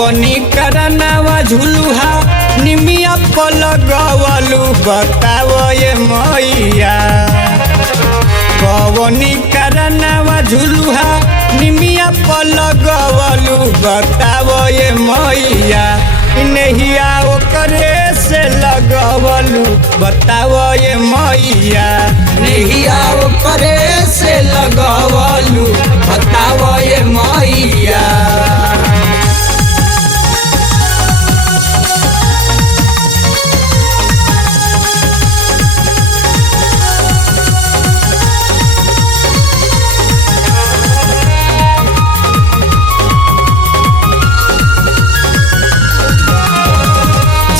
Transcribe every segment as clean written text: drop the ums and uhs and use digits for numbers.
कवनी करनावा झुलुहा निमिया पलगवलू बताव ये मैया। कवनी करनावा झुलुहा निमिया पलगवलू बताव ये मैया। नहिया ओकरे से लगवलू बताव ये मैया। नहिया ओकरे से लगवलू बताव ये मैया।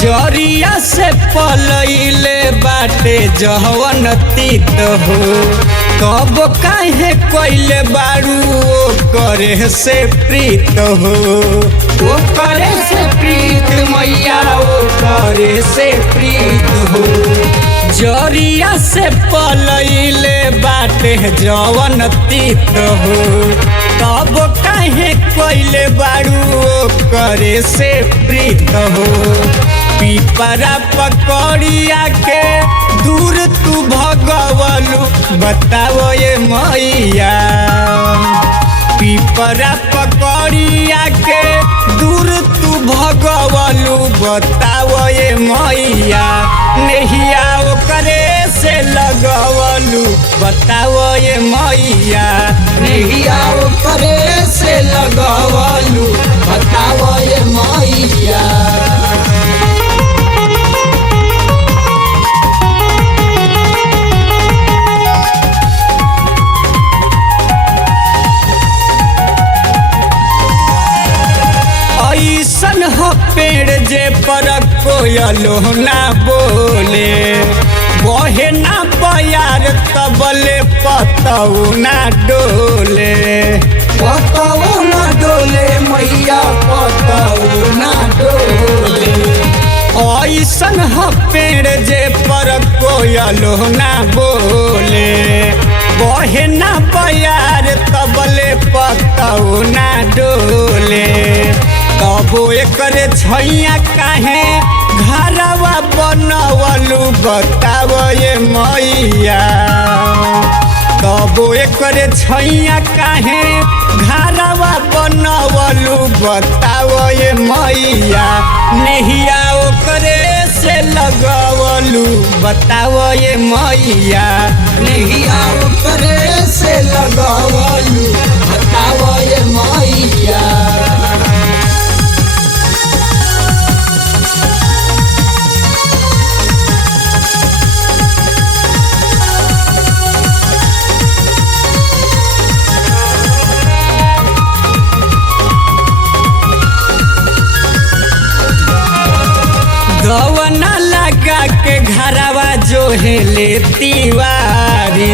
जरिया से पलैले बाटे जहवन तीत हो तब काहे कोइले बारू करे से प्रीत हो। ओ करे से प्रीत मैया ओ करे से प्रीत हो। जरिया से पलैले बाटे जवन तीत हो तब काहे कोइले बारू करे से प्रीत हो। पीपरा पकड़िया के दूर तू भगवलू बताव ये मैया। पीपरा पकड़िया के दूर तू भगवलू बताव ये मैया। नहिया ओकरे से लगवलू बताव ये मैया। नहिया ओकरे से लगवलू बताव ये मैया। ऐसन हो पेड़ जे पर कोयलो ना बोले बहे ना बयार तबले पतऊ ना डोले। पतऊ ना डोले मैया पतऊ ना डोले। ऐसन हो पेड़ जे पर कोयलो ना बोले बहे ना बयार तबले पतऊ ना डोले। तबो एकरे छैया काहे घरवा बनवलू बताव ये मैया। तबो एकरे छैया काहे घरवा बनवलू बताव ये मैया। नहिया ओकरे से लगवलू बताव ये मैया। नहिया ओकरे से लगवलू बताव ये मैया। गवना लगा के घरवा जो है ले तिवारी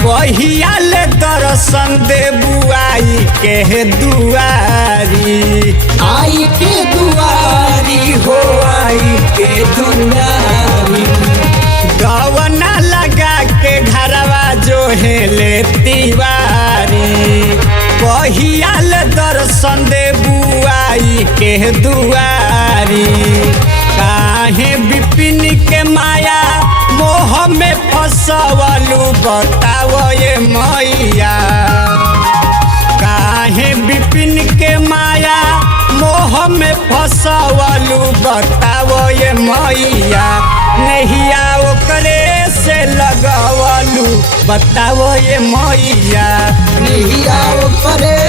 कहिया ले दर्शन दे बुआई के दुआरी। आई के दुआरी हो आई के दुआरी। गवना लगा के घरवा जो है ले तिवारी कहिया ले दर्शन दे बुआई के दुआरी। काहे विपिन के माया मोह में फसवलू बताव ये मैया। काहे विपिन के माया मोह में फसवलू बताव ये मैया। नहिया ओकरे से लगवलू बताव ये मैया। नहिया ओकरे